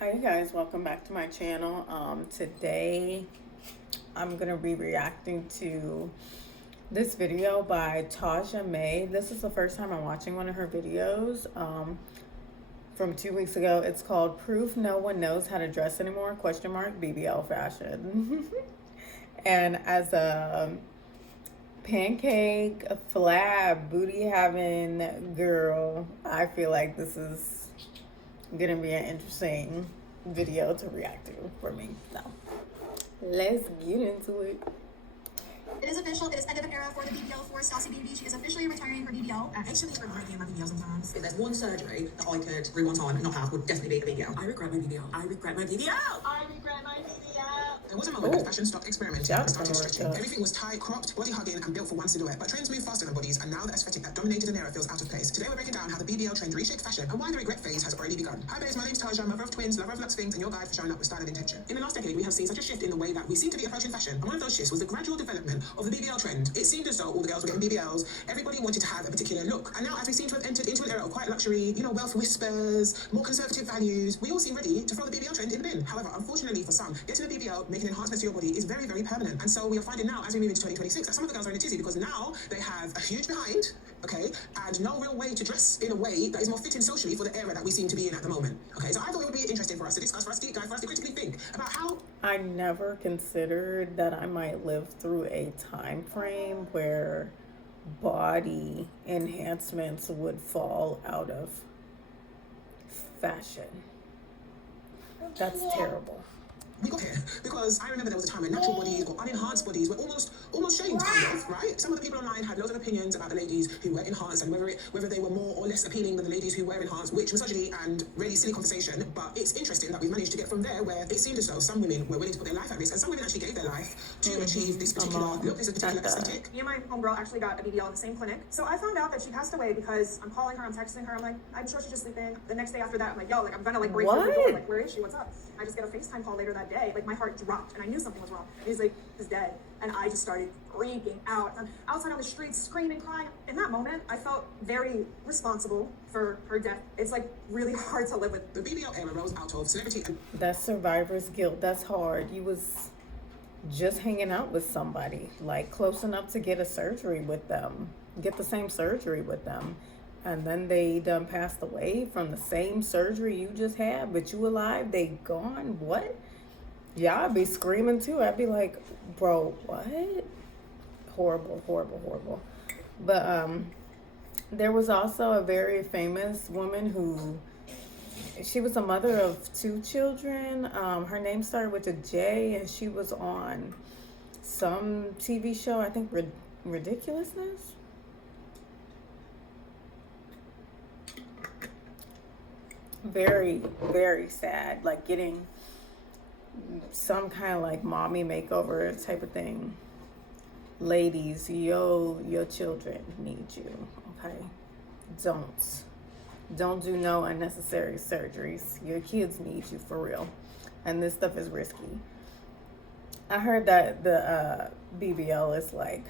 Hi guys, welcome back to my channel. Today I'm gonna be reacting to this video by Taja. This is the first time I'm watching one of her videos from 2 weeks ago. It's called Proof No One Knows How to Dress Anymore, BBL fashion. And as a pancake, flab, booty having girl, I feel like this is gonna be an interesting video to react to for me. So let's get into it. It is official. It is end of an era for the BBL for Stassi Beauty. She is officially retiring her BBL. I actually regret getting my BBL sometimes. If there's one surgery that I could rewind time and not have, would definitely be a BBL. I regret my BBL. I regret my BBL. I regret my BBL. There was a moment when fashion stopped experimenting and started stretching. Everything was tight, cropped, body hugging, and built for one silhouette. But trends move faster than bodies, and now the aesthetic that dominated an era feels out of place. Today we're breaking down how the BBL trend reshaped fashion and why the regret phase has already begun. Hi babes, my name's Taja, mother of twins, lover of luxe things, and your guide for showing up with style and intention. In the last decade, we have seen such a shift in the way that we seem to be approaching fashion, and one of those shifts was the gradual development of the BBL trend. It seemed as though all the girls were getting BBLs, everybody wanted to have a particular look. And now as we seem to have entered into an era of quiet luxury, wealth whispers, more conservative values, we all seem ready to throw the BBL trend in the bin. However, unfortunately for some, getting a BBL, making enhancements to your body is very, very permanent. And so we are finding now, as we move into 2026, that some of the girls are in a tizzy because now they have a huge behind, okay, and no real way to dress in a way that is more fitting socially for the era that we seem to be in at the moment. Okay, so I thought it would be interesting for us to discuss, for us to deep dive, for us to critically think about how... I never considered that I might live through a time frame where body enhancements would fall out of fashion. That's terrible. We got here because I remember there was a time when natural bodies or unenhanced bodies were almost shamed, kind of, right? Some of the people online had loads of opinions about the ladies who were enhanced and whether they were more or less appealing than the ladies who were enhanced, which misogyny and really silly conversation. But it's interesting that we've managed to get from there where it seemed as though some women were willing to put their life at risk and some women actually gave their life to achieve this particular look, this particular aesthetic. Me and my homegirl actually got a BBL in the same clinic. So I found out that she passed away because I'm calling her, I'm texting her, I'm like, I'm sure she's just sleeping. The next day after that, I'm like, yo, like I'm gonna break through the door, like where is she? What's up? I just get a FaceTime call later that day. Like my heart dropped and I knew something was wrong. He's like, he's dead. And I just started freaking out. I'm outside on the streets, screaming, crying. In that moment, I felt very responsible for her death. It's like really hard to live with. The BBL era rose out of celebrity and... That's survivor's guilt. That's hard. You was just hanging out with somebody, like close enough to get a surgery with them, get the same surgery with them. And then they done passed away from the same surgery you just had, but you alive, they gone. What? Yeah, I'd be screaming too. I'd be like, bro, what? Horrible, horrible, horrible. But there was also a very famous woman who, she was a mother of 2 children. Her name started with a J, and she was on some TV show, I think Ridiculousness. Very, very sad, like getting some kind of like mommy makeover type of thing. Ladies, your children need you, okay? Don't do no unnecessary surgeries. Your kids need you for real, and this stuff is risky. I heard that the BBL is like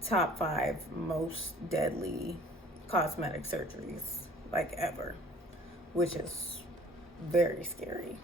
top 5 most deadly cosmetic surgeries like ever, which is very scary.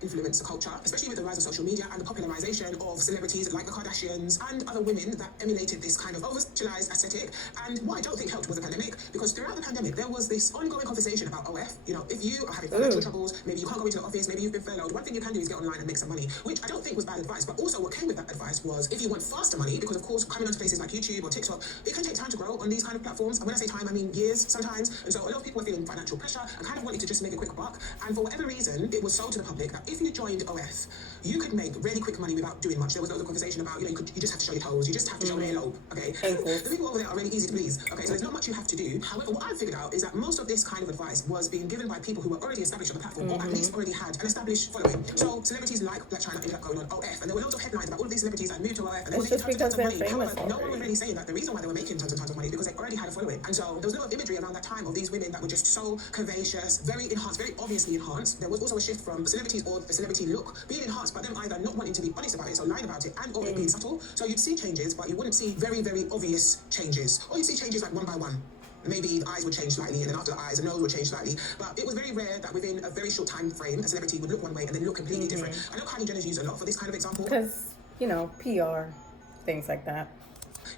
Influencer culture, especially with the rise of social media and the popularization of celebrities like the Kardashians and other women that emulated this kind of over-sexualized aesthetic. And what I don't think helped was the pandemic, because throughout the pandemic there was this ongoing conversation about OF. If you are having financial troubles, maybe you can't go into the office, maybe you've been furloughed, one thing you can do is get online and make some money, which I don't think was bad advice. But also what came with that advice was, if you want faster money, because of course coming onto places like YouTube or TikTok, it can take time to grow on these kind of platforms. And when I say time, I mean years sometimes. And so a lot of people were feeling financial pressure and kind of wanted to just make a quick buck. And for whatever reason, it was sold to the public that if you joined OF, you could make really quick money without doing much. There was no other conversation about, you just have to show your toes, you just have to show your earlobe, okay? The people over there are really easy to please, okay? So there's not much you have to do. However, what I figured out is that most of this kind of advice was being given by people who were already established on the platform, or at least already had an established following. So celebrities like Black China ended up going on OF, and there were loads of headlines about all of these celebrities that moved to OF, and they were making tons of money. However, no one was really saying that the reason why they were making tons and tons of money is because they already had a following. And so there was a lot of imagery around that time of these women that were just so curvaceous, very enhanced, very obviously enhanced. There was also a shift from celebrities or the celebrity look being enhanced, but them either not wanting to be honest about it, so lying about it, and or it being subtle. So you'd see changes, but you wouldn't see very, very obvious changes. Or you'd see changes like one by one. maybe the eyes would change slightly, and then after the eyes, the nose would change slightly. But it was very rare that within a very short time frame, a celebrity would look one way and then look completely different. I know Kylie Jenner's used a lot for this kind of example. Because, you know, PR, things like that.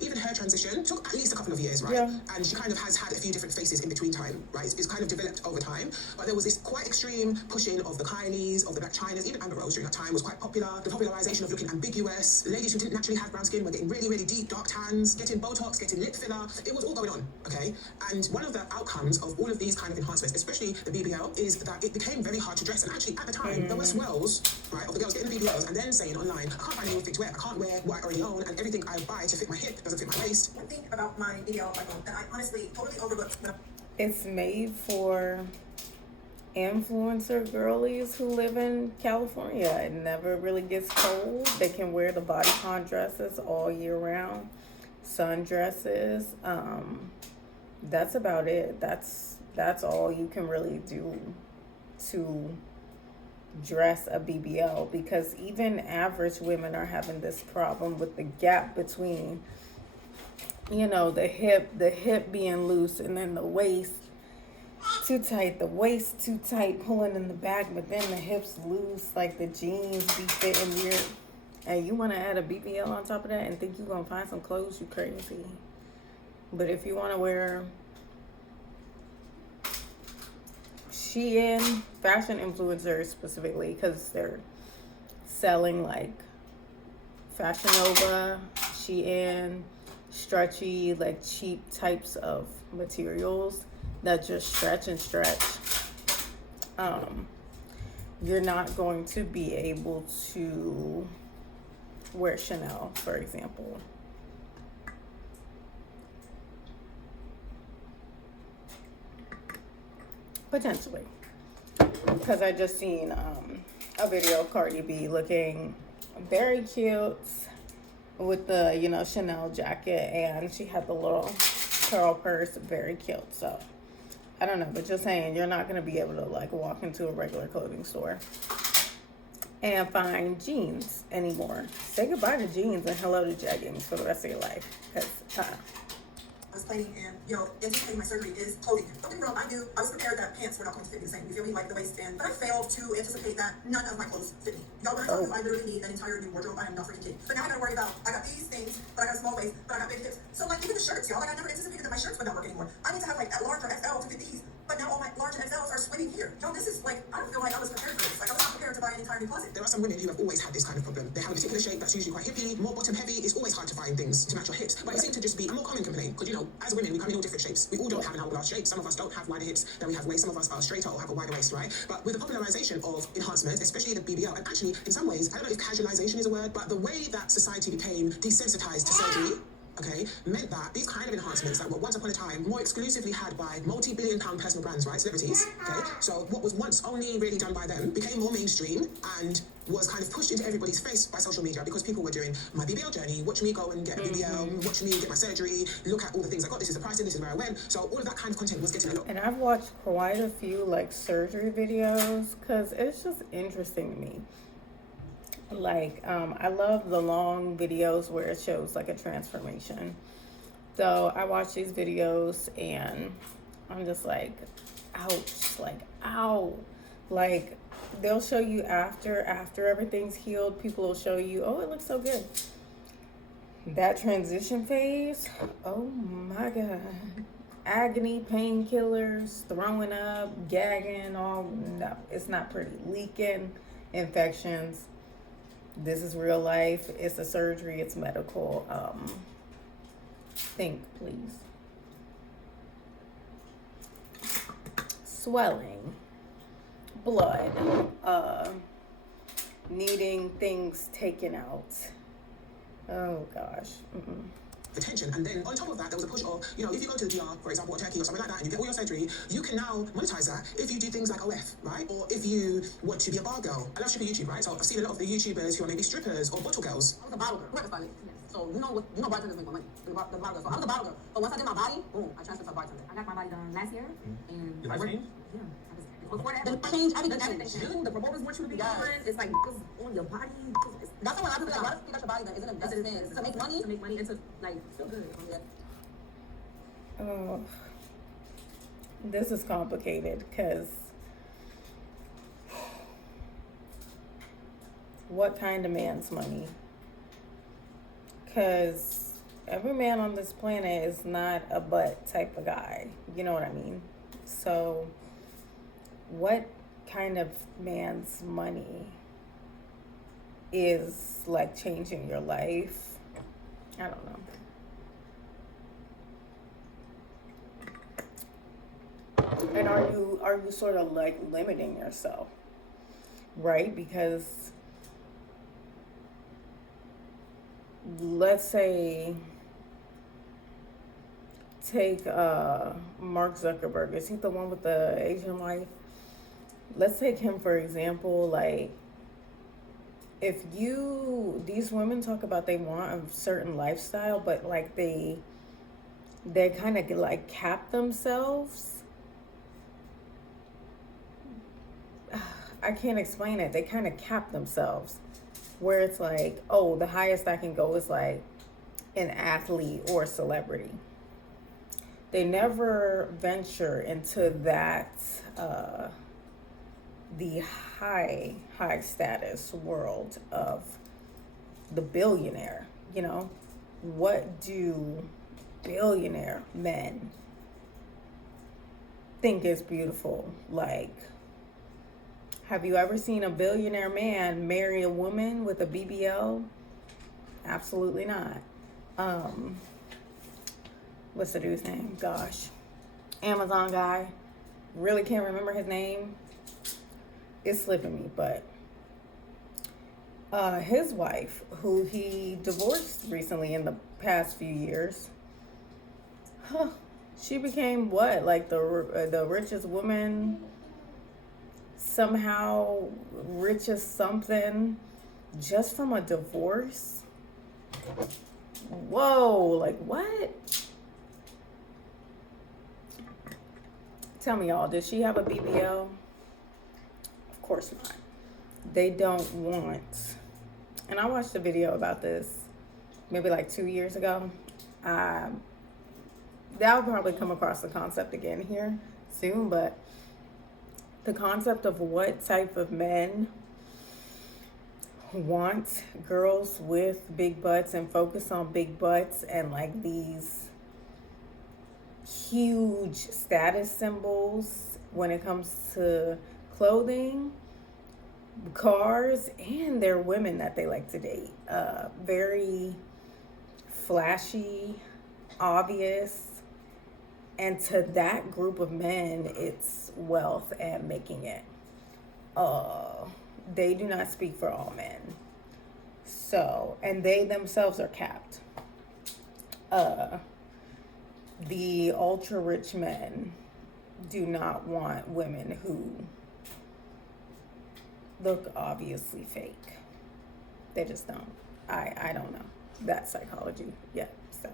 Even her transition took at least a couple of years, right? Yeah. And she kind of has had a few different faces in between time, right? It's kind of developed over time. But there was this quite extreme pushing of the Kylies, of the Black Chinas, even Amber Rose during that time was quite popular. The popularization of looking ambiguous. Ladies who didn't naturally have brown skin were getting really, really deep, dark tans, getting Botox, getting lip filler. It was all going on, okay? And one of the outcomes of all of these kind of enhancements, especially the BBL, is that it became very hard to dress. And actually, at the time, there were swells, right, of the girls getting the BBLs and then saying online, I can't find any fit to wear. I can't wear what I already own, and everything I buy to fit my hip doesn't fit my waist. One thing about my BBL that I honestly totally overlooked. It's made for influencer girlies who live in California. It never really gets cold. They can wear the bodycon dresses all year round, sundresses. That's about it. That's all you can really do to dress a BBL, because even average women are having this problem with the gap between, you know, the hip being loose, and then the waist too tight, the waist too tight, pulling in the back, but then the hips loose, like the jeans be fitting weird. And you want to add a BBL on top of that and think you're going to find some clothes, you crazy. But if you want to wear Shein, fashion influencers specifically, because they're selling like Fashion Nova, Shein, stretchy, like cheap types of materials that just stretch and stretch. You're not going to be able to wear Chanel, for example. Potentially. Because I just seen a video of Cardi B looking very cute with the, you know, Chanel jacket, and she had the little pearl purse, very cute. So I don't know, but just saying, you're not going to be able to like walk into a regular clothing store and find jeans anymore. Say goodbye to jeans and hello to jeggings for the rest of your life. Because I was planning, and anticipating my surgery is clothing. Don't get me wrong, I was prepared that pants were not going to fit me the same. You feel me? Like the waistband. But I failed to anticipate that none of my clothes fit me. Y'all, when I tell you I literally need an entire new wardrobe, I am not freaking kidding. But now I gotta worry about, I got these things, but I got a small waist, but I got big hips. So like even the shirts, y'all, like I never anticipated that my shirts would not work anymore. I need to have like a large or XL to fit these. But now all my large and XLs are swimming here. Yo, this is like, I don't feel like I was prepared for this. Like I was not prepared to buy an entire new closet. There are some women who have always had this kind of problem. They have a particular shape that's usually quite hippie, more bottom heavy. It's always hard to find things to match your hips. But it seems to just be a more common complaint. Because, you know, as women, we come in all different shapes. We all don't have an hourglass shape. Some of us don't have wider hips than we have waist. Some of us are straighter or have a wider waist, right? But with the popularization of enhancements, especially the BBL, and actually, in some ways, I don't know if casualization is a word, but the way that society became desensitized to surgery, okay, meant that these kind of enhancements that were once upon a time more exclusively had by multi-billion-pound personal brands, right, celebrities, okay, so what was once only really done by them became more mainstream and was kind of pushed into everybody's face by social media, because people were doing my BBL journey, watch me go and get a BBL, watch me get my surgery, look at all the things I got, this is the pricing, this is where I went. So all of that kind of content was getting a lot. And I've watched quite a few like surgery videos because it's just interesting to me. Like, I love the long videos where it shows like a transformation. So I watch these videos and I'm just like, ouch, like, ow. Like, they'll show you after everything's healed. People will show you, oh, it looks so good. That transition phase, oh my God. Agony, painkillers, throwing up, gagging, all, no, it's not pretty. Leaking, infections. This is real life. It's a surgery. It's medical. Think, please. Swelling, blood, needing things taken out. Oh gosh. Attention, and then on top of that, there was a push of, you know, if you go to the DR, for example, or Turkey or something like that, and you get all your surgery, you can now monetize that if you do things like OF, right? Or if you want to be a bar girl. I love stripper YouTube, right? So I've seen a lot of the YouTubers who are maybe strippers or bottle girls. I was a bottle girl. I'm not a stylist. So bartenders make more money. The bottle girl. So I was a bottle girl. But once I did my body, boom, I transferred to a bartender. I got my body done last year, and Your life changed? yeah. Before that, then change everything. The promoters want you to be different. It's like it's on your body. That's why I feel like, why do you got your body done? Is it to make money? To make money and to like feel good. Yeah. Oh, this is complicated because what kind of man's money? Because every man on this planet is not a butt type of guy. You know what I mean? So, what kind of man's money is like changing your life? I don't know. And are you sort of like limiting yourself, right? Because let's say take Mark Zuckerberg. Is he the one with the Asian wife? Let's take him for example. Like, if these women talk about they want a certain lifestyle, but like they kind of like cap themselves. I can't explain it. They kind of cap themselves where it's like, oh, the highest I can go is like an athlete or a celebrity. They never venture into that, the high status world of the billionaire. You know, what do billionaire men think is beautiful? Like, have you ever seen a billionaire man marry a woman with a BBL? Absolutely not. What's the dude's name? Gosh. Amazon guy. Really can't remember his name. It's slipping me, but his wife, who he divorced recently in the past few years, she became what? Like the richest woman, somehow rich as something, just from a divorce? Whoa, like what? Tell me, y'all, does she have a BBL? Of course not. They don't want, and I watched a video about this maybe like 2 years ago. I'll probably come across the concept again here soon, but the concept of what type of men want girls with big butts and focus on big butts and like these huge status symbols when it comes to clothing, cars, and their women that they like to date. Very flashy, obvious. And to that group of men, it's wealth and making it. They do not speak for all men. So, and they themselves are capped. The ultra rich men do not want women who look obviously fake. They just don't. I don't know that psychology yet, so.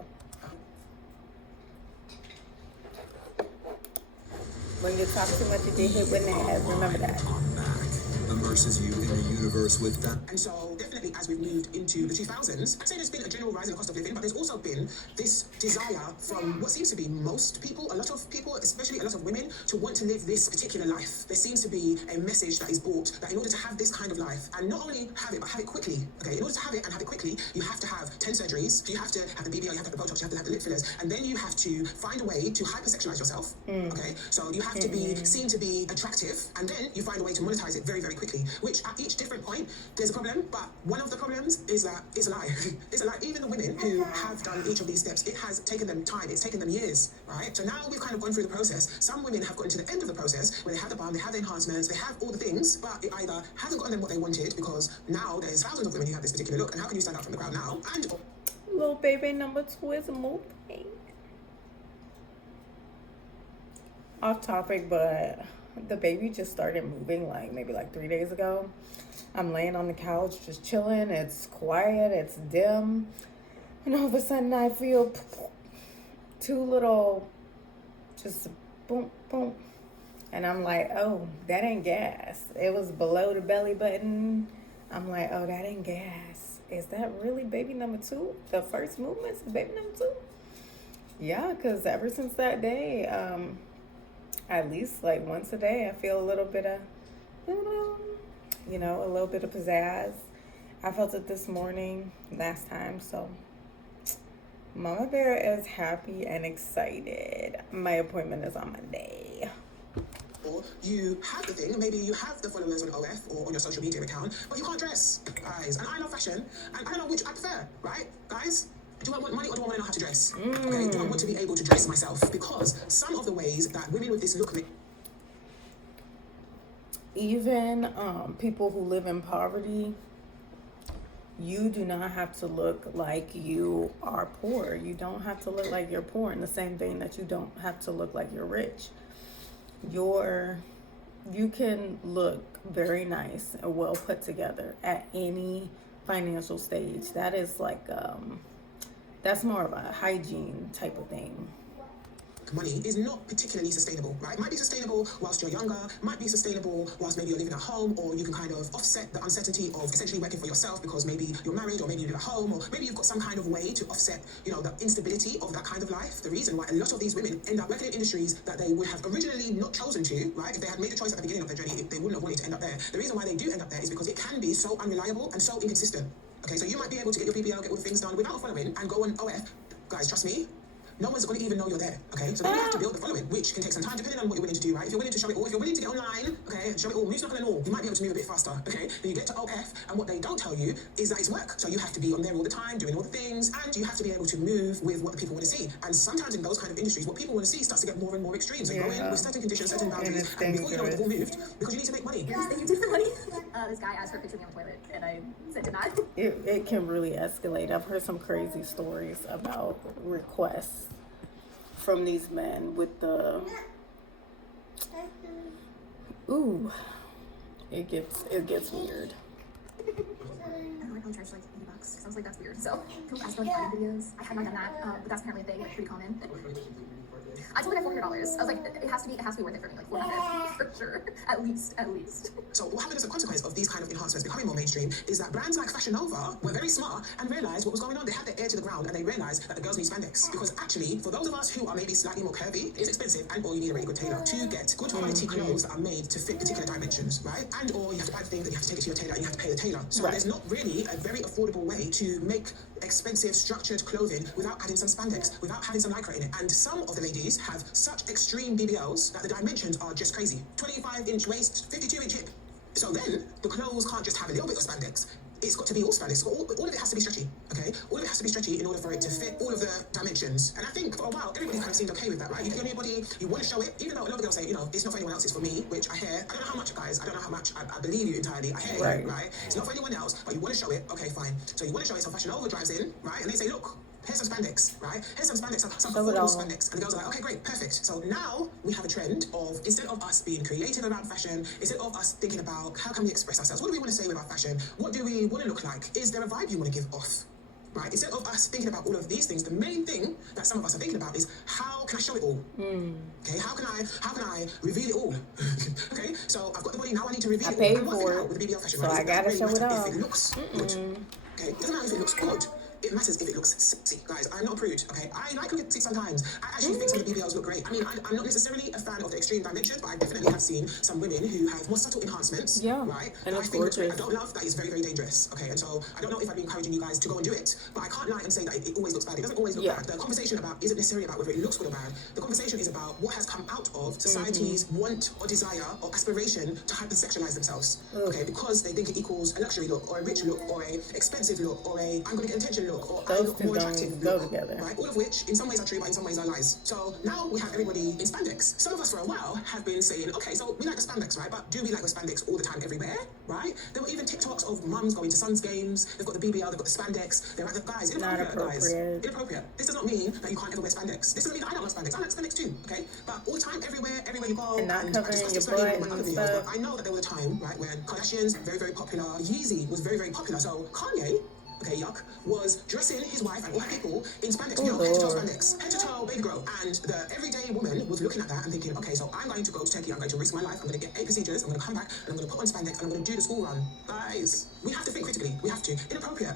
When you talk too much, you get hit with that. Remember that. Immerses you in a universe with that. And so, definitely, as we've moved into the 2000s, I'd say there's been a general rise in the cost of living, but there's also been this desire from what seems to be most people, a lot of people, especially a lot of women, to want to live this particular life. There seems to be a message that is brought that in order to have this kind of life, and not only have it, but have it quickly, okay? In order to have it and have it quickly, you have to have 10 surgeries, you have to have the BBL, you have to have the Botox, you have to have the lip fillers, and then you have to find a way to hypersexualize yourself, okay? So you have to be seen to be attractive, and then you find a way to monetize it very, very quickly, which at each different point, there's a problem, but one of the problems is that it's a lie. It's a lie. Even the women who have done each of these steps, it has taken them time, it's taken them years, right? So now we've kind of gone through the process. Some women have gotten to the end of the process where they have the balm, they have the enhancements, they have all the things, but it either hasn't gotten them what they wanted, because now there's thousands of women who have this particular look, and how can you stand out from the crowd now? And Little baby number 2 is moving. Off topic, but the baby just started moving like maybe like 3 days ago. I'm laying on the couch just chilling. It's quiet, it's dim, and all of a sudden I feel 2 little just boom boom, and I'm like, oh, that ain't gas. It was below the belly button. I'm like, oh, that ain't gas. Is that really baby number 2? The first movement's baby number 2? Yeah, because ever since that day, at least like once a day, I feel a little bit of, a little bit of pizzazz. I felt it this morning, last time, so Mama Bear is happy and excited. My appointment is on Monday. Or you have the thing, maybe you have the followers on OF or on your social media account, but you can't dress, guys. And I love fashion, and I don't know which I prefer, right, guys? Do I want money or do I want to know how to dress? Okay, do I want to be able to dress myself? Because some of the ways that women with this look Even people who live in poverty, you do not have to look like you are poor. You don't have to look like you're poor in the same vein that you don't have to look like you're rich. You can look very nice and well put together at any financial stage. That is like that's more of a hygiene type of thing. money is not particularly sustainable, right? Might be sustainable whilst you're younger, might be sustainable whilst maybe you're living at home, or you can kind of offset the uncertainty of essentially working for yourself because maybe you're married or maybe you live at home, or maybe you've got some kind of way to offset, the instability of that kind of life. The reason why a lot of these women end up working in industries that they would have originally not chosen to, right? If they had made a choice at the beginning of their journey, they wouldn't have wanted to end up there. The reason why they do end up there is because it can be so unreliable and so inconsistent. Okay, so you might be able to get your BBL, get all the things done without a following and go on OF. Guys, trust me, no one's going to even know you're there, okay? So then you have to build the following, which can take some time depending on what you're willing to do, right? If you're willing to show it all, if you're willing to get online, okay, and show it all, moves knuckle and all, you might be able to move a bit faster, okay? Then you get to OF, and what they don't tell you is that it's work. So you have to be on there all the time, doing all the things, and you have to be able to move with what the people want to see. And sometimes in those kind of industries, what people want to see starts to get more and more extreme. So you go in with certain conditions, certain boundaries, and before you know it, they've all moved, because you need to make money. Yes, thank you for money. This guy asked for a picture of me on the toilet, and I said deny. It can really escalate. I've heard some crazy stories about requests from these men with the it gets weird. I don't like how they charge like $80. Sounds like that's weird. So people ask for like funny videos. I had not done that, but that's apparently a thing, like pretty common. I told her $400. I was like, it has to be worth it for me, like $400 for sure, at least. So what happened as a consequence of these kind of enhancements becoming more mainstream is that brands like Fashion Nova were very smart and realized what was going on. They had their ear to the ground and they realized that the girls need spandex, because actually, for those of us who are maybe slightly more curvy, it's expensive, and or you need a really good tailor to get good quality clothes that are made to fit particular dimensions, right? And or you have to buy the thing, then you have to take it to your tailor and you have to pay the tailor. So there's not really a very affordable way to make expensive structured clothing without adding some spandex, without having some lycra in it. And some of the ladies have such extreme BBLs that the dimensions are just crazy. 25-inch waist, 52-inch hip. So then the clothes can't just have a little bit of spandex. It's got to be all spandex. All of it has to be stretchy, okay? All of it has to be stretchy in order for it to fit all of the dimensions. And I think for a while, everybody kind of seemed okay with that, right? You get on your body, you want to show it, even though a lot of girls say, it's not for anyone else, it's for me, which I hear. I don't know how much, guys. I don't know how much. I believe you entirely. I hear you, right? It's not for anyone else, but you want to show it. Okay, fine. So you want to show it, so Fashion Nova drives in, right? And they say, look, here's some spandex, right? Here's some spandex, some affordable spandex. And the girls are like, okay, great, perfect. So now we have a trend of, instead of us being creative around fashion, instead of us thinking about how can we express ourselves, what do we want to say with our fashion? What do we want to look like? Is there a vibe you want to give off? Right? Instead of us thinking about all of these things, the main thing that some of us are thinking about is how can I show it all? Okay, how can I reveal it all? Okay, so I've got the body, now I need to reveal it all. paid And one for thing it, now with the BBL fashion, so right, I gotta really show it matter off. if it looks good. Okay, it doesn't matter if it looks good. It matters if it looks sexy. Guys, I'm not a prude, okay? I like looking sexy sometimes. I actually think some of the BBLs look great. I mean, I'm not necessarily a fan of the extreme dimensions, but I definitely have seen some women who have more subtle enhancements, right? And that it's I think looks great. gorgeous. I don't love that. It's very, very dangerous, okay? And so I don't know if I'd be encouraging you guys to go and do it, but I can't lie and say that it always looks bad. It doesn't always look bad. The conversation isn't necessarily about whether it looks good or bad. The conversation is about what has come out of society's want or desire or aspiration to hypersexualize themselves, okay? Because they think it equals a luxury look or a rich look or a expensive look or a I'm going to get attention look or I look more attractive go look, together. right? All of which in some ways are true, but in some ways are lies. So now we have everybody in spandex. Some of us for a while have been saying, okay, so we like the spandex, right? But do we like the spandex all the time, everywhere, right? There were even TikToks of mums going to Suns games. They've got the BBL, they've got the spandex. They're like, the guys, inappropriate. This does not mean that you can't ever wear spandex. This doesn't mean that I don't love spandex. I like spandex too, okay? But all the time, everywhere you go, And not I covering discussed your this earlier butt in my and other videos, stuff. but I know that there was a time, right, when Kardashians, very, very popular. Yeezy was very, very popular. So Kanye, okay, yuck, was dressing his wife and all her people in spandex, head to toe spandex, head to toe baby grow. And the everyday woman was looking at that and thinking, okay, so I'm going to go to Turkey, I'm going to risk my life, I'm going to get 8 procedures, I'm going to come back, and I'm going to put on spandex, and I'm going to do the school run. Guys, we have to think critically, we have to. Inappropriate.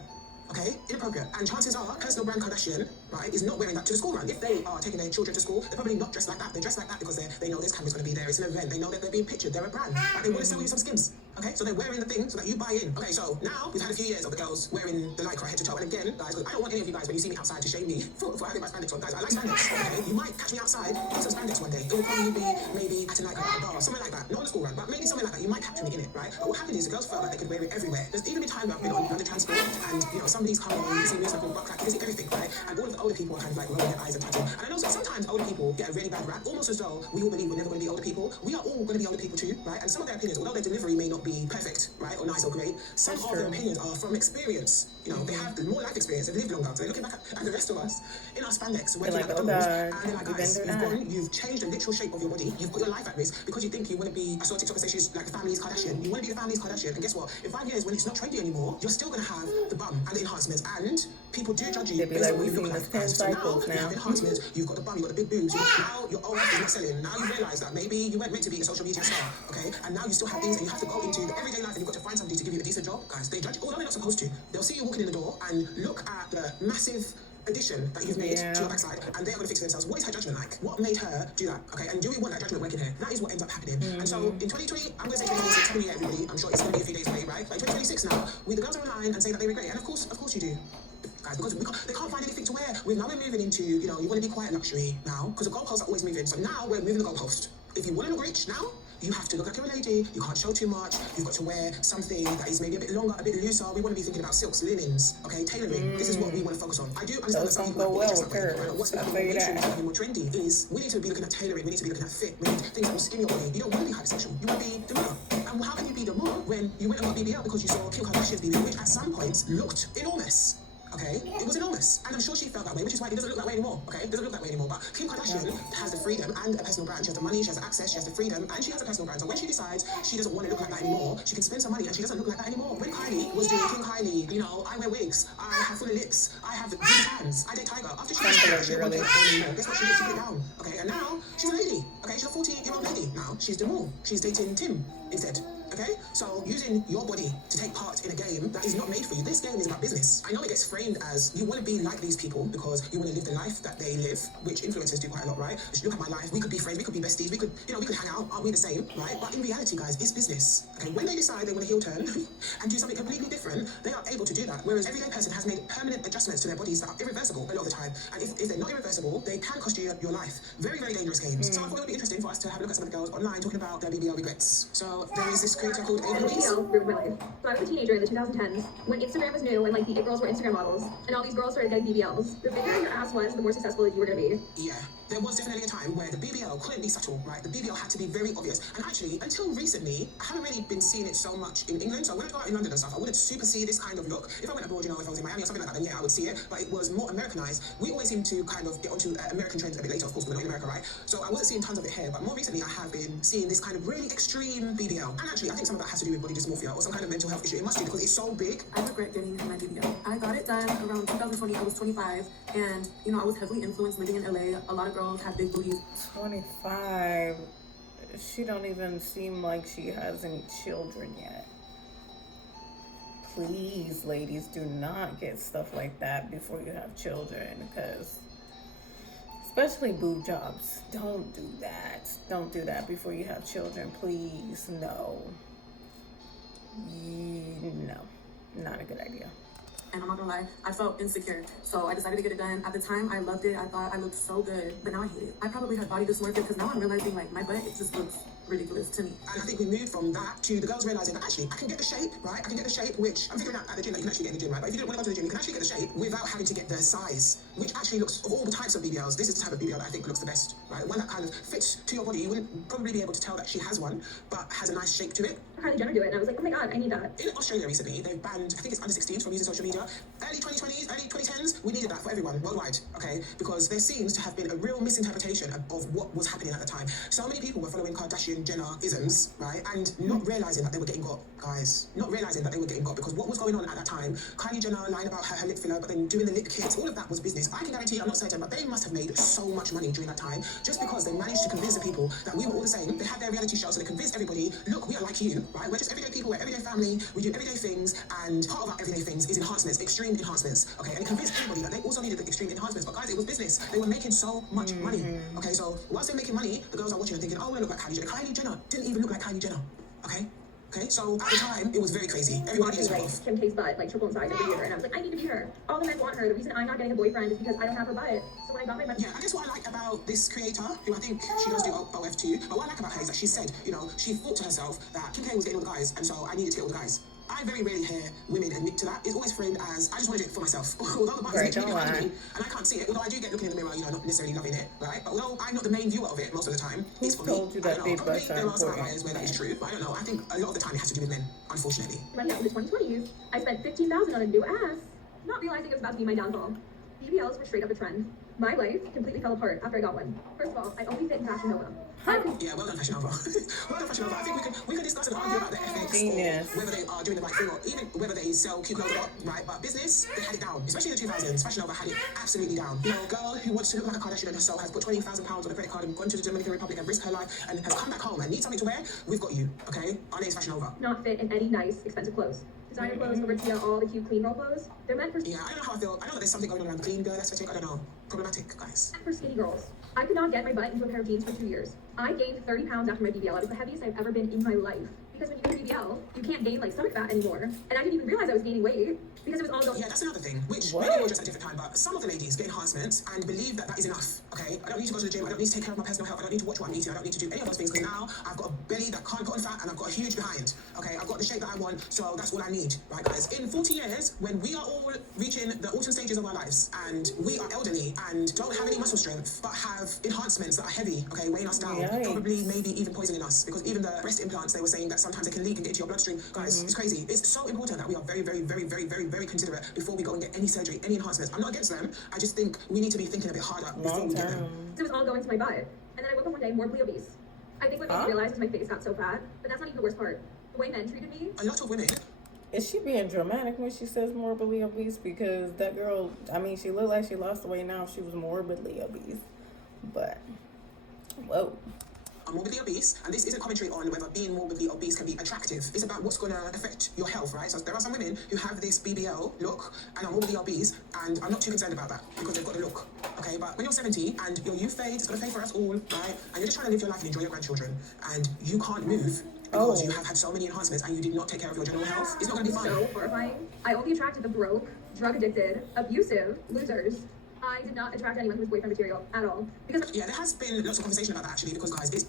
okay? Inappropriate. And chances are, personal brand Kardashian, right, is not wearing that to the school run. If they are taking their children to school, they're probably not dressed like that. They're dressed like that because they know this camera's going to be there. It's an event. They know that they're being pictured. They're a brand. Like, they want to sell you some skims, okay? So they're wearing the thing so that you buy in. Okay, so now we've had a few years of the girls wearing the lycra head to toe. And again, guys, I don't want any of you guys when you see me outside to shame me for having my spandex on. Guys, I like spandex, okay? You might catch me outside in some spandex one day. It will probably be maybe acting like a bar or something like that. Not on the school run, but maybe something like that. You might catch me in it, right? But what happened is the girls felt like they could wear it everywhere. There's even been time where I've been on public transport and, you know, somebody's come on, you see me like a butt crack, you can see everything, right? And all of the older people are kind of like rolling their eyes and touching. And I know that sometimes older people get a really bad rap, almost as though we all believe we're never going to be older people. We are all going to be older people too, right? And some of their opinions, although their delivery may not be perfect, right, or nice or great, some of their opinions are from experience. You know, they have more life experience, they've lived longer. So they're looking back at the rest of us in our spandex, we're like, and they're like, guys, you've changed the literal shape of your body. You've put your life at risk because you think you want to be. I saw TikTok say she's like the family's Kardashian. You want to be the family's Kardashian, and guess what? In 5 years, when it's not trendy anymore, you're still going to have the bum and the enhancements, and people do judge you based on what you look like. Guys. So now you have enhancements. You've got the bum, you've got the big boobs. Now your old life is not selling. Now you realise that maybe you weren't meant to be a social media star, okay? And now you still have things, and you have to go into the everyday life, and you've got to find somebody to give you a decent job. Guys, they judge. Although they're not supposed to, they'll see you walking in the door and look at the massive addition that you've made to your backside, and they're going to fix it themselves. What is her judgment like? What made her do that? Okay, and do we want that judgment working here? That is what ends up happening. And so in 2020, I'm going to say 2026, happy new year, everybody. I'm sure it's going to be a few days away, right? But in 2026 now, the girls are online and say that they regret it, and of course you do. Guys, because they can't find anything to wear. Now we're moving into, you know, you want to be quiet luxury now, because the goalposts are always moving. So now we're moving the goalpost. If you want to look rich now, you have to look like you're a lady. You can't show too much. You've got to wear something that is maybe a bit longer, a bit looser. We want to be thinking about silks, linens, okay, tailoring. This is what we want to focus on. I do understand that some people have dress that way. Right? What's becoming more trendy is we need to be looking at tailoring. We need to be looking at fit. We need things that will skin your body. You don't want to be hypersexual. You want to be demure. And how can you be demure when you went and got BBL because you saw Kim Kardashian's BBL, which at some points looked enormous? Okay, it was enormous, and I'm sure she felt that way, which is why it doesn't look that way anymore. Okay, it doesn't look that way anymore. But Kim Kardashian has the freedom and a personal brand. She has the money, she has the access, she has the freedom, and she has a personal brand. So when she decides she doesn't want to look like that anymore, she can spend some money, and she doesn't look like that anymore. When Kylie was doing King Kylie, you know, I wear wigs, I have full of lips, I have big hands, I date Tiger. After she didn't want to anymore. Guess what? She put it down. Okay, and now she's a lady. Okay, she's a 40-year-old lady now. She's demure. She's dating Tim instead. Okay, so using your body to take part in a game that is not made for you. This game is about business. I know it gets framed as you want to be like these people because you want to live the life that they live, which influencers do quite a lot, right? If you look at my life, we could be friends, we could be besties, we could hang out. Aren't we the same, right? But in reality, guys, it's business. Okay, when they decide they want to heel turn and do something completely different, they are able to do that. Whereas everyday person has made permanent adjustments to their bodies that are irreversible a lot of the time. And if they're not irreversible, they can cost you your life. Very, very dangerous games. So I thought it would be interesting for us to have a look at some of the girls online talking about their BBL regrets. So there is this creator called Ava Louise. Ruined my life. So I was a teenager in the 2010s when Instagram was new and like the it girls were Instagram models and all these girls started getting BBLs. The bigger your ass was, the more successful you were gonna be. Yeah. There was definitely a time where the BBL couldn't be subtle, right? The BBL had to be very obvious. And actually, until recently, I haven't really been seeing it so much in England. So when I go out in London and stuff, I wouldn't super see this kind of look. If I went abroad, you know, if I was in Miami or something like that, then yeah, I would see it. But it was more Americanized. We always seem to kind of get onto American trends a bit later, of course, but we're not in America, right? So I wasn't seeing tons of it here. But more recently, I have been seeing this kind of really extreme BBL. And actually, I think some of that has to do with body dysmorphia or some kind of mental health issue. It must be because it's so big. I regret getting my BBL. I got it done around 2020. I was 25, and you know, I was heavily influenced living in LA. A lot of girls have big booties. 25. She don't even seem like she has any children yet. Please, ladies, do not get stuff like that before you have children, because especially boob jobs. Don't do that. Don't do that before you have children, please. No. No, not a good idea. And I'm not gonna lie, I felt insecure. So I decided to get it done. At the time, I loved it. I thought I looked so good, but now I hate it. I probably had body dysmorphia because now I'm realizing like my butt, it just looks ridiculous to me. And I think we moved from that to the girls realizing that actually I can get the shape, right? I can get the shape, which I'm figuring out at the gym that you can actually get in the gym, right? But if you don't want to go to the gym, you can actually get the shape without having to get the size, which actually looks, of all the types of BBLs, this is the type of BBL that I think looks the best, right? One that kind of fits to your body. You wouldn't probably be able to tell that she has one, but has a nice shape to it. Kylie Jenner do it, and I was like, oh my god, I need that. In Australia recently, they've banned, I think it's under 16s from using social media. Early 2020s, early 2010s, we needed that for everyone worldwide, okay? Because there seems to have been a real misinterpretation of what was happening at the time. So many people were following Kardashian Jenner-isms, right? And not realizing that they were getting got, guys. Not realizing that they were getting got, because what was going on at that time, Kylie Jenner lying about her lip filler, but then doing the lip kits, all of that was business. I can guarantee, I'm not certain, but they must have made so much money during that time, just because they managed to convince the people that we were all the same. They had their reality show, so they convinced everybody, look, we are like you, right? We're just everyday people, we're everyday family, we do everyday things, and part of our everyday things is enhancements, extreme enhancements, okay? And it convinced everybody that they also needed the extreme enhancements, but guys, it was business. They were making so much money, okay? So whilst they're making money, the girls are watching and thinking, oh, I look like Kylie Jenner. Kylie Jenner didn't even look like Kylie Jenner, okay? Okay, so at the time, it was very crazy. Everybody is like off. Kim K's butt, like triple in size every year, and I was like, I need to be her. All the men want her. The reason I'm not getting a boyfriend is because I don't have her butt. So when I got my butt, Yeah, I guess what I like about this creator, who I think she does do OF too, but what I like about her is that she said, you know, she thought to herself that Kim K was getting all the guys, and so I needed to get all the guys. I very rarely hear women admit to that. It's always framed as, I just want to do it for myself. Although the butt is literally behind me, and I can't see it, although I do get looking in the mirror, you know, not necessarily loving it, right? But although I'm not the main viewer of it most of the time, it's for me. Told you that I don't big know, probably butts are there are some important? outliers where that is true, but I don't know. I think a lot of the time it has to do with men, unfortunately. money out in the 2020s, I spent $15,000 on a new ass, not realizing it was about to be my downfall. BBLs were straight up a trend. My life completely fell apart after I got one. First of all, I only fit in Fashion Nova. Yeah, well done, Fashion Nova. Well done, Fashion Nova. I think we can discuss and argue about the ethics Genius. or whether they are doing the right thing or even whether they sell cute clothes or not, right? But business, they had it down. Especially in the 2000s, Fashion Nova had it absolutely down. You know, a girl who wants to look like a Kardashian herself has put £20,000 on a credit card and gone to the Dominican Republic and risked her life and has come back home and needs something to wear. We've got you, okay? Our name's Fashion Nova. Not fit in any nice, expensive clothes. Designer clothes over to all the cute clean roll clothes. They're meant for Yeah, I don't know how I feel. I know that there's something going on around clean girl aesthetic. I don't know. Problematic, guys. skinny girls. I could not get my butt into a pair of jeans for 2 years. I gained 30 pounds after my BBL. It was the heaviest I've ever been in my life. Because when you get a BBL, you can't gain like stomach fat anymore. And I didn't even realize I was gaining weight because it was all going. Yeah, that's another thing, which What? maybe we'll just at a different time, but some of the ladies get enhancements and believe that that is enough, okay? I don't need to go to the gym, I don't need to take care of my personal health, I don't need to watch what I'm eating, I don't need to do any of those things because now I've got a belly that can't put on fat and I've got a huge behind, okay? I've got the shape that I want, so that's all I need, right guys? In 40 years, when we are all reaching the autumn stages of our lives and we are elderly and don't have any muscle strength, but have enhancements that are heavy, okay, weighing us down, Yikes. probably maybe even poisoning us, because even the breast implants, they were saying that sometimes they can leak and get into your bloodstream. Guys, it's crazy. It's so important that we are very, very, very, very, very, very considerate before we go and get any surgery, any enhancements. I'm not against them. I just think we need to be thinking a bit harder before we get them. It was all going to my butt. And then I woke up one day morbidly obese. I think what made me realize is my face got so fat, but that's not even the worst part. The way men treated me. A lot of women. Is she being dramatic when she says morbidly obese? Because that girl, I mean, she looked like she lost the weight now if she was morbidly obese. But, whoa. Are morbidly obese, and this isn't commentary on whether being morbidly obese can be attractive. It's about what's going to affect your health, right? So there are some women who have this BBL look and are morbidly obese, and I'm not too concerned about that because they've got the look, okay? But when you're 70 and your youth fades, it's going to fade for us all, right? And you're just trying to live your life and enjoy your grandchildren, and you can't move because you have had so many enhancements and you did not take care of your general health. It's not going to be fun. So horrifying. I only attracted the broke, drug addicted, abusive losers. I did not attract anyone who was boyfriend material at all. Because Yeah, there has been lots of conversation about that actually, because guys, it's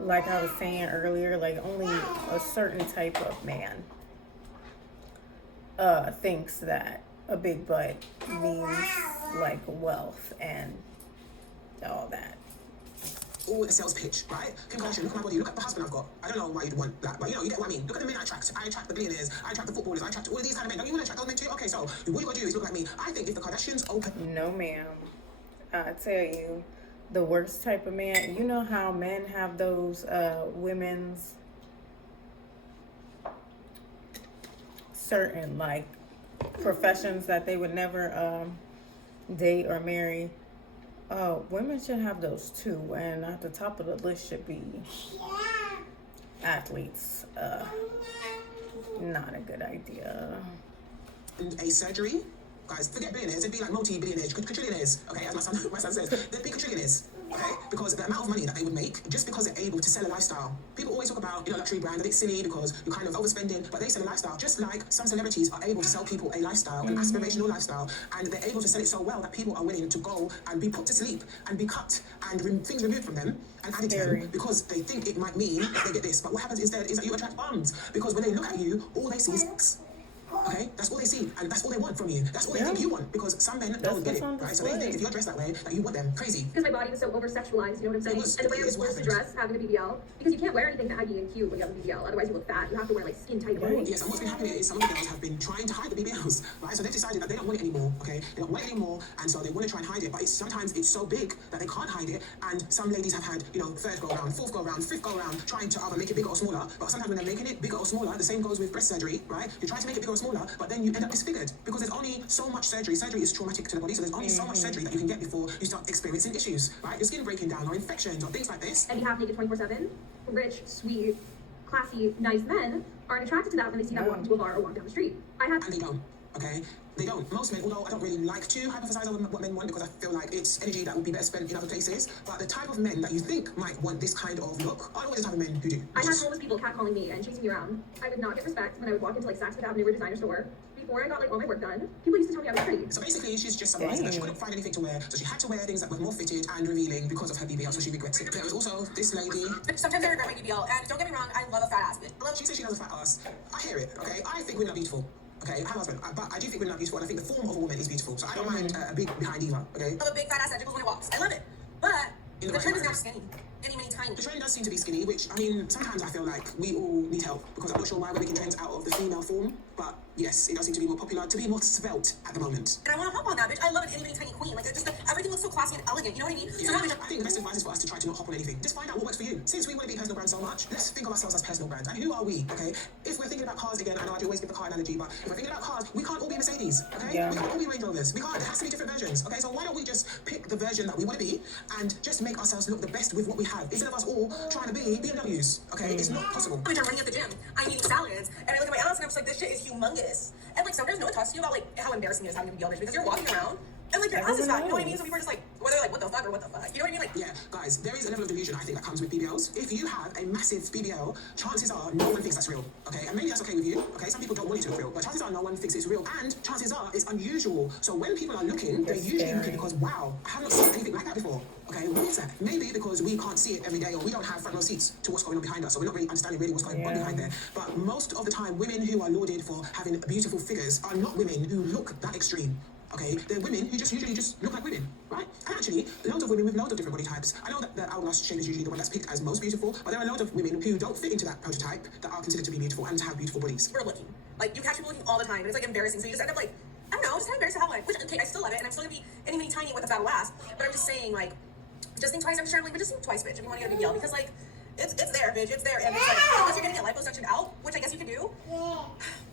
Like I was saying earlier, like only a certain type of man thinks that a big butt means like wealth and all that. all a sales pitch, right? Kim Kardashian, look at my body, look at the husband I've got. I don't know why you'd want that, but you know, you get what I mean. Look at the men I attract. I attract the billionaires, I attract the footballers, I attract all of these kind of men. Don't you want to attract those men too? Okay, so what you gotta do is look like me. I think if the Kardashians open... No, ma'am. I tell you, the worst type of man. You know how men have those women's certain like professions that they would never date or marry. Women should have those too, and at the top of the list should be athletes. Not a good idea. a surgery, guys, forget billionaires, it'd be like multi-billionaires, quadrillionaires, okay, as my son says, they'd be quadrillionaires, okay, because the amount of money that they would make, just because they're able to sell a lifestyle. People always talk about, you know, luxury brand, and it's silly because you're kind of overspending, but they sell a lifestyle, just like some celebrities are able to sell people a lifestyle, an aspirational lifestyle, and they're able to sell it so well that people are willing to go and be put to sleep, and be cut, and things removed from them, and added to them, because they think it might mean that they get this, but what happens instead is that you attract bums, because when they look at you, all they see is sex. Okay, that's all they see, and that's all they want from you. That's all they think you want, because some men don't get it, right? So they think if you're dressed that way, that you want them. Crazy. Because my body was so over-sexualized, you know what I'm saying? And the way I was forced to dress, having a BBL, because you can't wear anything baggy and cute when you have a BBL, otherwise you look fat. You have to wear like skin-tight clothes. Yes, and what's been happening is some of the girls have been trying to hide the BBLs, right? So they've decided that they don't want it anymore, okay? They don't want it anymore, and so they want to try and hide it, but sometimes it's so big that they can't hide it, and some ladies have had, you know, third go around, fourth go around, fifth go around, trying to either make it bigger or smaller, but sometimes when they're making it bigger or smaller, the same goes with breast surgery, right? You try to make it bigger or smaller, but then you end up disfigured, because there's only so much surgery. Surgery is traumatic to the body, so there's only so much surgery that you can get before you start experiencing issues, right? Your skin breaking down, or infections, or things like this. And you have naked 24/7, rich, sweet, classy, nice men aren't attracted to that when they see that walk into a bar or walk down the street. And they don't, okay? They don't. Most men, although I don't really like to hyperemphasize on what men want, because I feel like it's energy that would be better spent in other places, but the type of men that you think might want this kind of look aren't always the type of men who do. I had homeless people catcalling me and chasing me around. I would not get respect when I would walk into like Saks Fifth Avenue or designer store. Before I got like all my work done, people used to tell me I was pretty. So basically, she's just summarizing that she couldn't find anything to wear, so she had to wear things that were more fitted and revealing because of her BBL, so she regrets it. There was also this lady. Sometimes I regret my BBL, and don't get me wrong, I love a fat ass bitch. She says she loves a fat ass. I hear it, okay? I think women are beautiful. Okay, I have a husband, but I do think women are beautiful, and I think the form of a woman is beautiful. So I don't mind a big behind diva, okay? I love a big fat ass that jiggles when it walks. I love it. But the trend is now skinny. Many tiny. The trend does seem to be skinny, which, I mean, sometimes I feel like we all need help, because I'm not sure why we're making trends out of the female form, but yes, it does seem to be more popular, to be more svelte at the moment. And I want to hop on that, bitch. I love an itty tiny queen. Like, everything looks so classy and elegant, you know what I mean? Yeah, I think the best advice is for us to try to not hop on anything. Just find out what works for you. Since we want to be personal brands so much, let's think of ourselves as personal brands. And who are we, okay? If we're thinking about cars again, I know I do always give the car analogy, but if we're thinking about cars, we can't all be Mercedes, okay? We can't all be Range Rovers. We can't. There has to be different versions, okay? So why don't we just pick the version that we want to be and just make ourselves look the best with what we have, instead of us all trying to be BMWs, okay? It's not possible. I'm running at the gym. I'm eating salads, and I look at my ass, and I'm just like, this shit is humongous. And like sometimes no one talks to you about like how embarrassing it is having a BBL, bitch, because you're walking around and like your ass is fat. You know what I mean? So people are just like, whether like what the fuck or what the fuck. You know what I mean? Like, yeah, guys, there is a level of delusion I think that comes with BBLs. If you have a massive BBL, chances are no one thinks that's real, okay? And maybe that's okay with you, okay? Some people don't want it to look real, but chances are no one thinks it's real, and chances are it's unusual. So when people are looking, they're usually looking because, wow, I haven't seen anything like that before. Okay, what is that? Maybe because we can't see it every day, or we don't have front row seats to what's going on behind us, so we're not really understanding really what's going on behind there. But most of the time, women who are lauded for having beautiful figures are not women who look that extreme. Okay, they're women who just usually just look like women, right? And actually, loads of women with loads of different body types. I know that the hourglass shape is usually the one that's picked as most beautiful, but there are loads of women who don't fit into that prototype that are considered to be beautiful and to have beautiful bodies. we're looking. Like, you catch people looking all the time, and it's like embarrassing. So you just end up like, I don't know, just kind of embarrassed to have one. Which, okay, I still love it, and I'm still gonna be any tiny with a battle ass. But I'm just saying, like, just think twice. I'm sure, like, but just think twice, bitch, if you want to get a BBL, because like, it's there, bitch, it's there, and it's like, unless you're getting a liposuction out, which I guess you can do.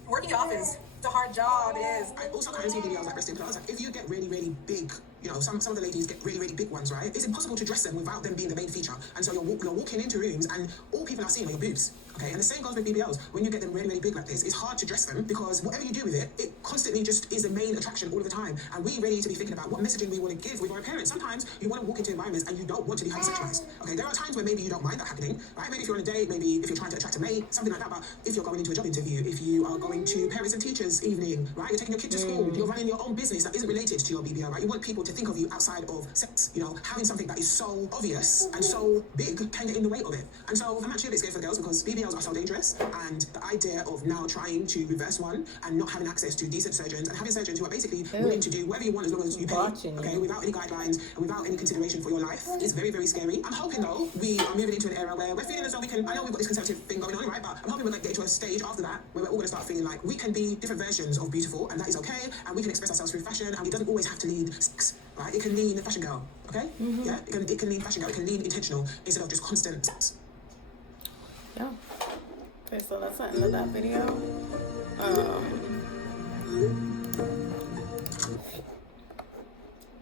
Working it off is it's a hard job. It is. I also kind of see videos like breast implants. Like if you get really, really big, you know, some of the ladies get really, really big ones, right? It's impossible to dress them without them being the main feature. And so you're walking into rooms, and all people are seeing are your boobs. Okay, and the same goes with BBLs. When you get them really, really big like this, it's hard to dress them, because whatever you do with it, it constantly just is the main attraction all of the time. And we really need to be thinking about what messaging we want to give with our appearance. Sometimes you want to walk into environments and you don't want to be hypersexualized. Okay, there are times where maybe you don't mind that happening, right? Maybe if you're on a date, maybe if you're trying to attract a mate, something like that. But if you're going into a job interview, if you are going to parents and teachers evening, right? You're taking your kid to school, you're running your own business that isn't related to your BBL, right? You want people to think of you outside of sex. You know, having something that is so obvious and so big can get in the way of it. And so I'm actually a bit scared for the girls, because BBLs are so dangerous. And the idea of now trying to reverse one and not having access to decent surgeons, and having surgeons who are basically willing to do whatever you want as long as you pay, okay, without any guidelines and without any consideration for your life, is very, very scary. I'm hoping though we are moving into an era where we're feeling as though we can, I know we've got this conservative thing going on, right? But I'm hoping we're going to get to a stage after that where we're all going to start feeling like we can be different versions of beautiful, and that is okay, and we can express ourselves through fashion, and it doesn't always have to lead sex, right? It can lean fashion girl, okay? Yeah, it can lean fashion girl, it can lean intentional instead of just constant sex. Yeah. Okay, so that's the end of that video.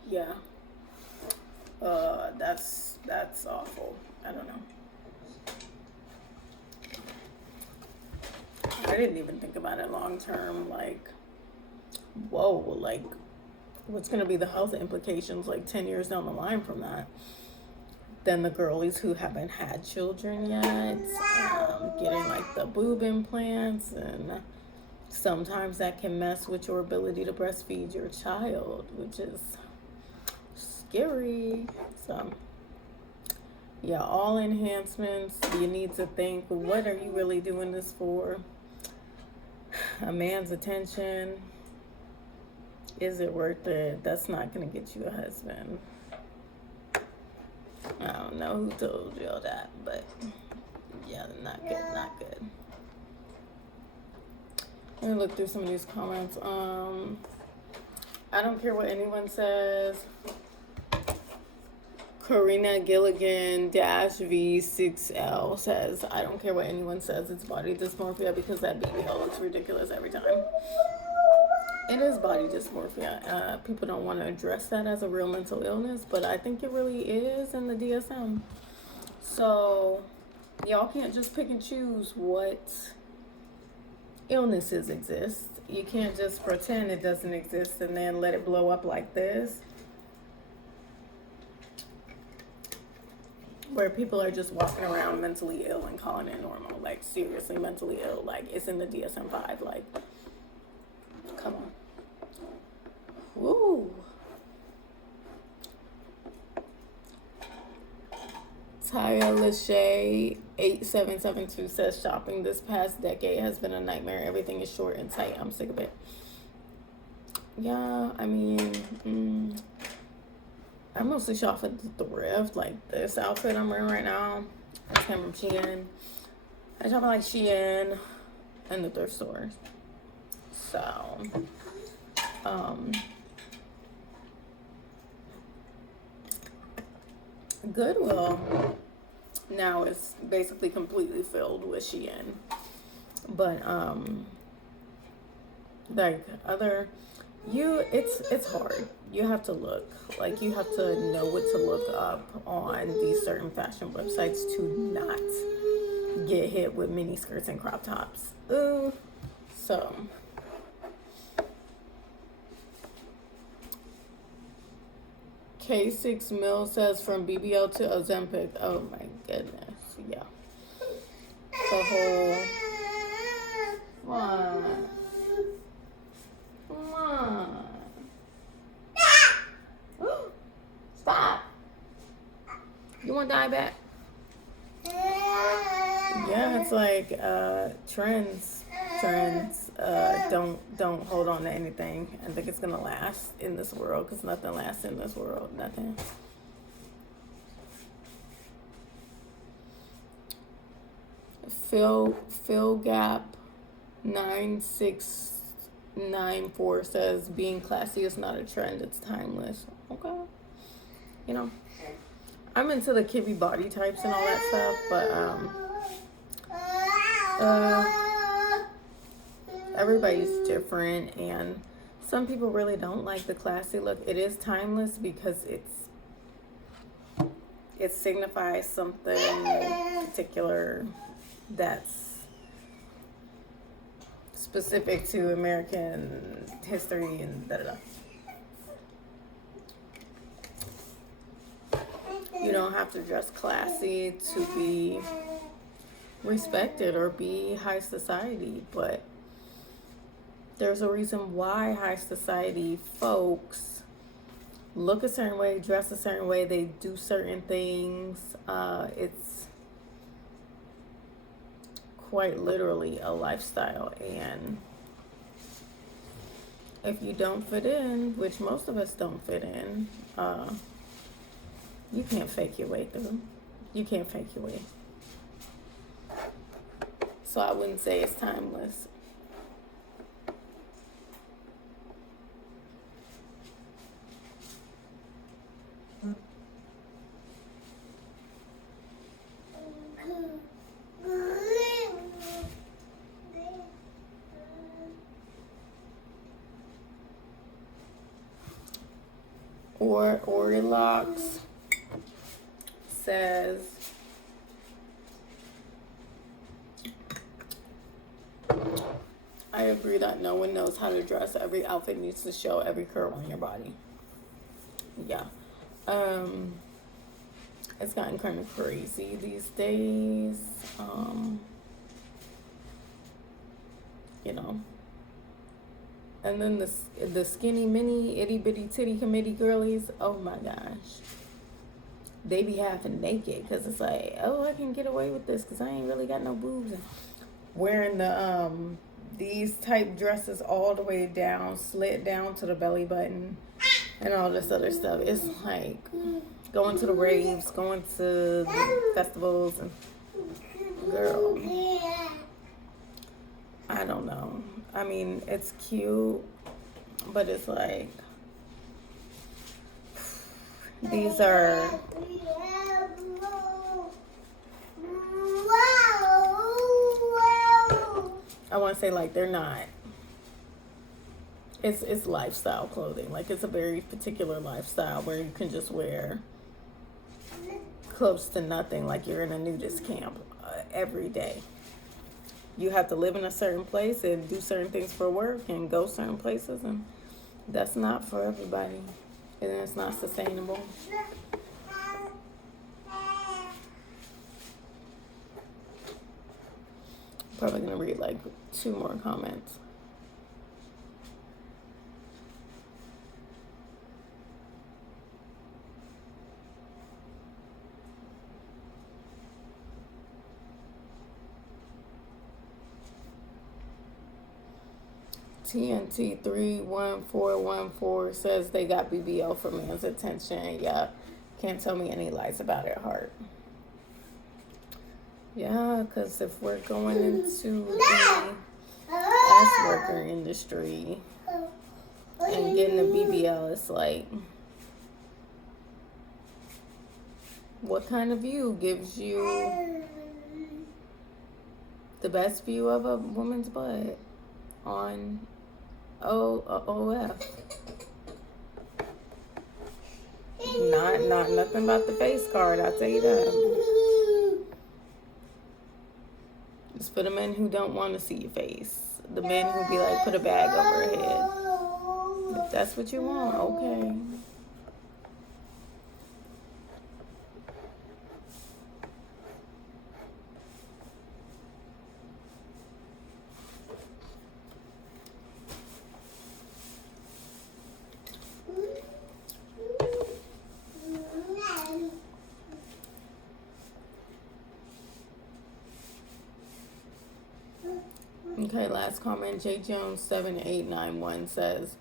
Yeah. That's awful. I don't know. I didn't even think about it long term. Like, whoa, like, what's gonna be the health implications like 10 years down the line from that? Then the girlies who haven't had children yet, getting like the boob implants, and sometimes that can mess with your ability to breastfeed your child, which is scary. So yeah, all enhancements, you need to think, what are you really doing this for? a man's attention, is it worth it? That's not gonna get you a husband. I don't know who told you all that, but yeah, not good, not good. Let me look through some of these comments. I don't care what anyone says. Karina Gilligan -V6L says, I don't care what anyone says, it's body dysmorphia because that BBL looks ridiculous every time. It is body dysmorphia. People don't want to address that as a real mental illness, but I think it really is in the DSM. So y'all can't just pick and choose what illnesses exist. You can't just pretend it doesn't exist and then let it blow up like this, where people are just walking around mentally ill and calling it normal. Like, seriously mentally ill. Like, it's in the DSM-5. Like, come on. Woo. Taja Lachey 8772 says, shopping this past decade has been a nightmare. Everything is short and tight. I'm sick of it. Yeah, I mean, I mostly shop at the thrift. Like, this outfit I'm wearing right now, it's came from Shein. I shop at like Shein and the thrift stores. So, Goodwill now is basically completely filled with Shein. But like other, it's hard. You have to look. Like, you have to know what to look up on these certain fashion websites to not get hit with mini skirts and crop tops. So K6 Mill says, from BBL to Ozempic. Oh my goodness. Yeah. The whole, come on. Stop. You want to die back? Yeah, it's like trends don't hold on to anything and think it's gonna last in this world, because nothing lasts in this world. Nothing. Phil Gap 9694 says, being classy is not a trend, it's timeless. Okay. You know, I'm into the kibby body types and all that stuff, but everybody's different, and some people really don't like the classy look. It is timeless because it signifies something particular that's specific to American history and da-da-da. You don't have to dress classy to be respected or be high society, but there's a reason why high society folks look a certain way, dress a certain way, they do certain things. It's quite literally a lifestyle, and if you don't fit in, which most of us don't fit in, you can't fake your way through. You can't fake your way. So I wouldn't say it's timeless. Orlocks says, I agree that no one knows how to dress. Every outfit needs to show every curve on your body. Yeah. It's gotten kind of crazy these days. You know. And then the skinny mini itty bitty titty committee girlies, oh my gosh. They be half naked because it's like, oh, I can get away with this because I ain't really got no boobs. And wearing the these type dresses all the way down, slit down to the belly button, and all this other stuff. It's like going to the raves, going to the festivals, and girl, I don't know. I mean, it's cute, but it's like these are I want to say like they're not. It's lifestyle clothing. Like it's a very particular lifestyle where you can just wear close to nothing, like you're in a nudist camp every day. You have to live in a certain place and do certain things for work and go certain places, and that's not for everybody, and it's not sustainable. Probably gonna read like 2 more comments. TNT 31414 says they got BBL for man's attention. Yeah, can't tell me any lies about it, Heart. Yeah, because if we're going into the ass worker industry and getting a BBL, it's like, what kind of view gives you the best view of a woman's butt on OF? Not nothing about the face card, I'll tell you that. It's for the men who don't want to see your face. The men who be like, put a bag over her head. If that's what you want, okay. Okay, last comment. J Jones 7891 says,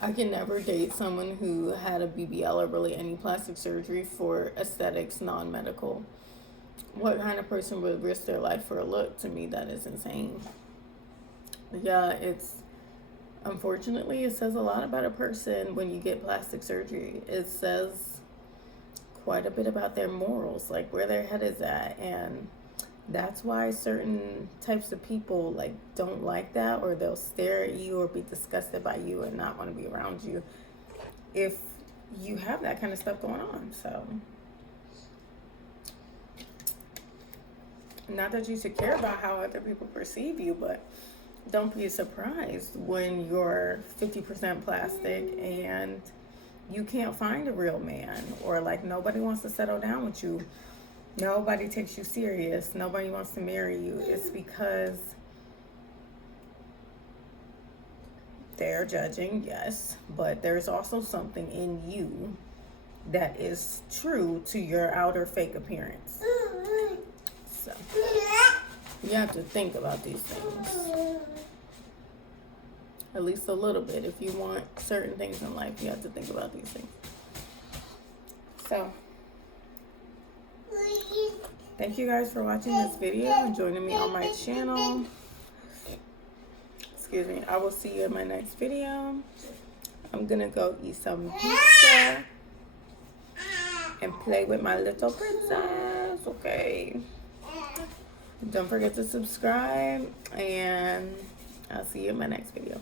I can never date someone who had a BBL or really any plastic surgery for aesthetics, non-medical. What kind of person would risk their life for a look? To me, that is insane. Yeah, unfortunately, it says a lot about a person when you get plastic surgery. It says quite a bit about their morals, like where their head is at, and that's why certain types of people like don't like that, or they'll stare at you or be disgusted by you and not want to be around you if you have that kind of stuff going on. So not that you should care about how other people perceive you, but don't be surprised when you're 50% plastic and you can't find a real man, or like nobody wants to settle down with you. Nobody takes you serious. Nobody wants to marry you. It's because they're judging, yes, but there's also something in you that is true to your outer fake appearance. So you have to think about these things. At least a little bit. If you want certain things in life, you have to think about these things. So thank you guys for watching this video and joining me on my channel. Excuse me. I will see you in my next video. I'm gonna go eat some pizza and play with my little princess. Okay. Don't forget to subscribe, and I'll see you in my next video.